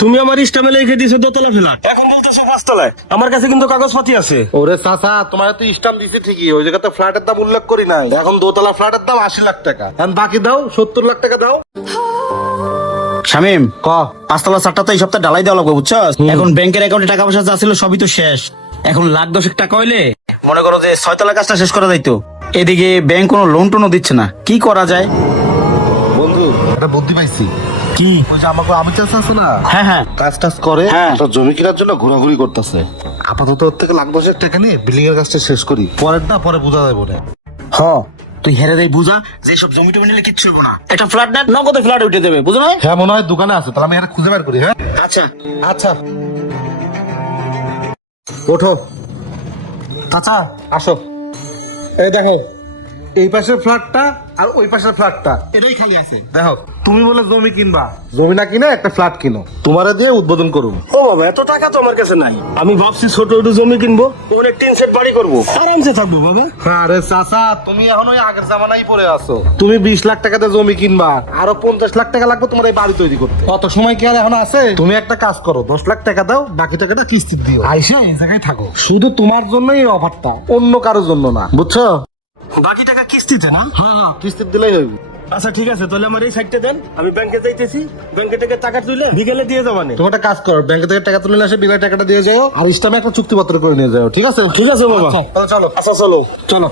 তুমি আমার ইস্টামে লিখে দিছো দোতলা ফ্ল্যাট, এখন বলতেছো পাঁচতলায়। আমার কাছে কিন্তু কাগজপাতি আছে। ওরে চাচা, তোমার তো স্টাম্প দিছি ঠিকই, ওই জায়গাতে ফ্ল্যাটের দাম উল্লেখ করি নাই। এখন দোতলা ফ্ল্যাটের দাম 80 লাখ টাকা, এখন বাকি দাও 70 লাখ টাকা দাও। শামিম, ক পাঁচতলা চারটা তো এই সপ্তাহে ঢালাই দেওয়া লাগবে, বুঝছো? এখন ব্যাংকের অ্যাকাউন্টে টাকা পয়সা যা ছিল সবই তো শেষ। এখন লাখ দশেক টাকা হইলে মনে করো যে 6 তলা কাজটা শেষ করা যাইতো। এদিকে ব্যাংক কোনো লোন টোনও দিচ্ছে না, কি করা যায়? বন্ধু, একটা বুদ্ধি পাইছি। কি? ওই যে আমাকে আমি চাচা আছে না, হ্যাঁ হ্যাঁ, কাজ টাজ করে হ্যাঁ। একটা জমি কেনার জন্য ঘোরাঘুরি করতেছে। আপাতত ওর থেকে লাখ দশেক টাকা নিয়ে বিল্ডিং এর কাজটা শেষ করি, পরে বোঝা যাবে না। হ তুই হেরে দেয় বুঝা যে সব জমি টমি নিলে কিচ্ছু হবো না। এটা ফ্ল্যাট না, নগদে ফ্ল্যাট উঠে দেবে, বুঝো না? হ্যাঁ, মনে হয় দোকানে আছে, তাহলে আমি এখানে খুঁজে বের করি। হ্যাঁ আচ্ছা আচ্ছা, ওঠো চাচা, আসো। এই দেখো, এই পাশের ফ্ল্যাটটা আর ওই পাশের ফ্ল্যাটটা এটাই খালি আছে। দেখো, তুমি বলে জমি কিনবা, জমি না কিনে একটা ফ্ল্যাট কিনো, তোমারে দিয়ে উদ্বোধন করুন। ও বাবা, এত টাকা তো আমার কাছে নাই। আমি ভাবছি ছোট একটু জমি কিনবো, ওখানে টিন সেট বাড়ি করবো, আরামসে থাকবো বাবা। আরে চাচা, তুমি এখন ওই আগের জামানায় পড়ে আছো। তুমি 20 লাখ টাকাতে জমি কিনবা, আরো 50 লাখ টাকা লাগবে তোমার এই বাড়ি তৈরি করতে। কত সময় কি আর এখন আছে? তুমি একটা কাজ করো, 10 লাখ টাকা দাও, বাকি টাকাটা কিস্তি দিও, আইসা এই জায়গায় থাকো। শুধু তোমার জন্যই এই অফারটা, অন্য কারোর জন্য না, বুঝছো? বাকি টাকা কিস্তিতে না? হ্যাঁ, কিস্তি দিলেই হইবে। আচ্ছা ঠিক আছে, তাহলে আমার এই সাইডটা দেন, আমি ব্যাংকে যাইতেছি, ব্যাংকে থেকে টাকা তুলে বিকেলে দিয়ে যাবানে। তুমি একটা কাজ করো, ব্যাংক থেকে টাকা তুলে নিয়ে আসে, বিলের টাকাটা দিয়ে যাও, আর ইসলামে একটা চুক্তিপত্র করে নিয়ে যাও, ঠিক আছে? ঠিক আছে বাবা। আচ্ছা, তাহলে চলো। আচ্ছা চলো। চলো।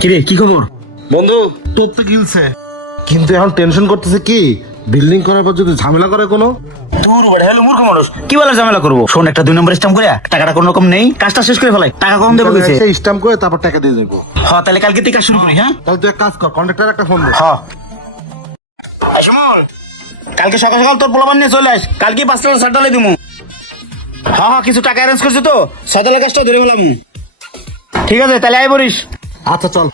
কিরে, কি খবর? বন্ধু, তোর তো গিলছে, কিন্তু এখন টেনশন করতেছে কি, বিল্ডিং করার পর যদি ঝামেলা করে কোনো। দূর বেড়ে হলো মূর্খ মানুষ, কি বলে ঝামেলা করবো? শোন, একটা 2 নম্বর স্ট্যাম্প করে টাকাটা কোনো রকম নেই, কাজটা শেষ করে ফেলাই, টাকা কম দেবো কিছু। স্ট্যাম্প করে তারপর টাকা দিয়ে যাবো। হ্যাঁ, তাহলে কালকে থেকে শুরু করি। হ্যাঁ তাহলে তুই এক কাজ কর, কন্ট্রাক্টর একটা ফোন দে। হ্যাঁ, এই শোন, কালকে সকাল সকাল তোর পোলাপান নিয়ে চলে আস, কালকে 5 তলা ছাদ ঢালাই দিমু। হ্যাঁ হ্যাঁ, কিছু টাকা অ্যারেঞ্জ করছি তো, 6 তলা কাজটা ধরে ফেলাম। ঠিক আছে, তাহলে আয় পড়িস। আচ্ছা চল।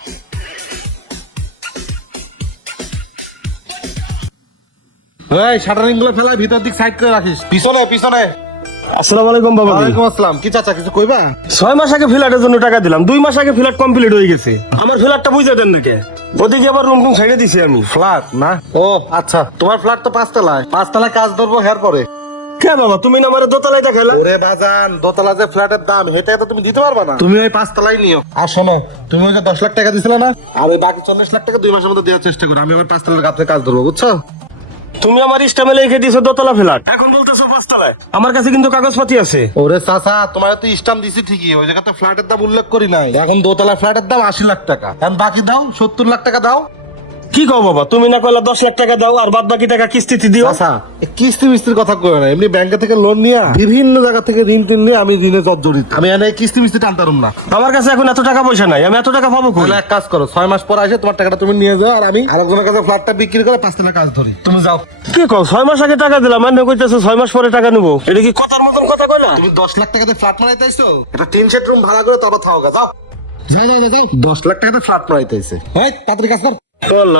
এই শাটারিং গুলো ফেলাই ভিতর দিক সাইড করে রাখিস, পিছনে পিছনে। আসসালামু আলাইকুম বাবা। ওয়ালাইকুম আসসালাম। কি চাচা, কিছু কইবা? 6 মাস আগে ফ্ল্যাটের জন্য টাকা দিলাম, 2 মাস আগে ফ্ল্যাট কমপ্লিট হয়ে গেছে। আমার ফ্ল্যাটটা বুঝে দেন নাকি? ওদিকে আবার রুম টুম ছেড়ে দিছি আমি। ফ্ল্যাট না? ও আচ্ছা, তোমার ফ্ল্যাট তো 5 তলায়, 5 তলায় কাজ ধরবো হের পরে। কে বাবা, তুমি না আমার দোতলায় দেখাইলা? ওরে বাজান, দোতলা যে ফ্ল্যাটের দাম হেতে তো তুমি দিতে পারবা না, তুমি ওই 5 তলাই নিও। আর শোনো, তুমি ওই যে 10 লাখ টাকা দিছিলে না, আর ওই বাকি 40 লাখ টাকা 2 মাসের মধ্যে দেওয়ার চেষ্টা করো, আমি আবার 5 তলার কাছে কাজ ধরবো, বুঝছো? তুমি আমার ইস্টামে লিখে দিছো দোতলা ফ্ল্যাট, এখন বলতেছো পাঁচতলায়। আমার কাছে কিন্তু কাগজপাতি আছে। ওরে চাচা, তোমার তো স্টাম্প দিছি ঠিকই, ওই জায়গাতে ফ্ল্যাটের দাম উল্লেখ করি নাই। এখন দোতলা ফ্ল্যাটের দাম 80 লাখ টাকা, এখন বাকি দাও 70 লাখ টাকা দাও। কি কও বাবা, তুমি না কইলা 10 লাখ টাকা দাও আর বাদ বাকি টাকা কিস্তিতে দিও? চাচা, কিস্তি মিস্তির কথা কই না, এমনি ব্যাংক থেকে লোন নিয়ে বিভিন্ন জায়গা থেকে ঋণ টিন নিয়ে আমি ঋণে জর্জরিত, আমি এনে কিস্তি মিস্তি টানতারুম না। আমার কাছে এখন এত টাকা পয়সা নাই, আমি এত টাকা পাবো কই? তাহলে এক কাজ করো, 6 মাস পর আসে তোমার টাকাটা তুমি নিয়ে যাও, আর আমি আরেকজনের কাছে ফ্ল্যাটটা বিক্রি করে 5 তলা কাজ ধরি, তুমি যাও। কি কও, 6 মাস আগে টাকা দিলাম, মানে কইতেছো 6 মাস পরে টাকা নিবো? এটা কি কথার মতন কথা কইলা? তুমি 10 লাখ টাকাতে ফ্ল্যাট মারাইতেছো, এটা 3 সেট রুম ভাড়া করে তারপর থাও, যাও যাও যাও যাও। 10 লাখ টাকাতে ফ্ল্যাট মারাইতেছে, এই তাড়াতাড়ি কাজ কর।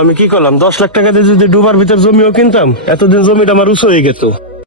আমি কি করলাম, 10 লাখ টাকা দিয়ে যদি ডুবার ভিতর জমিও কিনতাম, এতদিন জমিটা আমার উঁচু হয়ে গেত।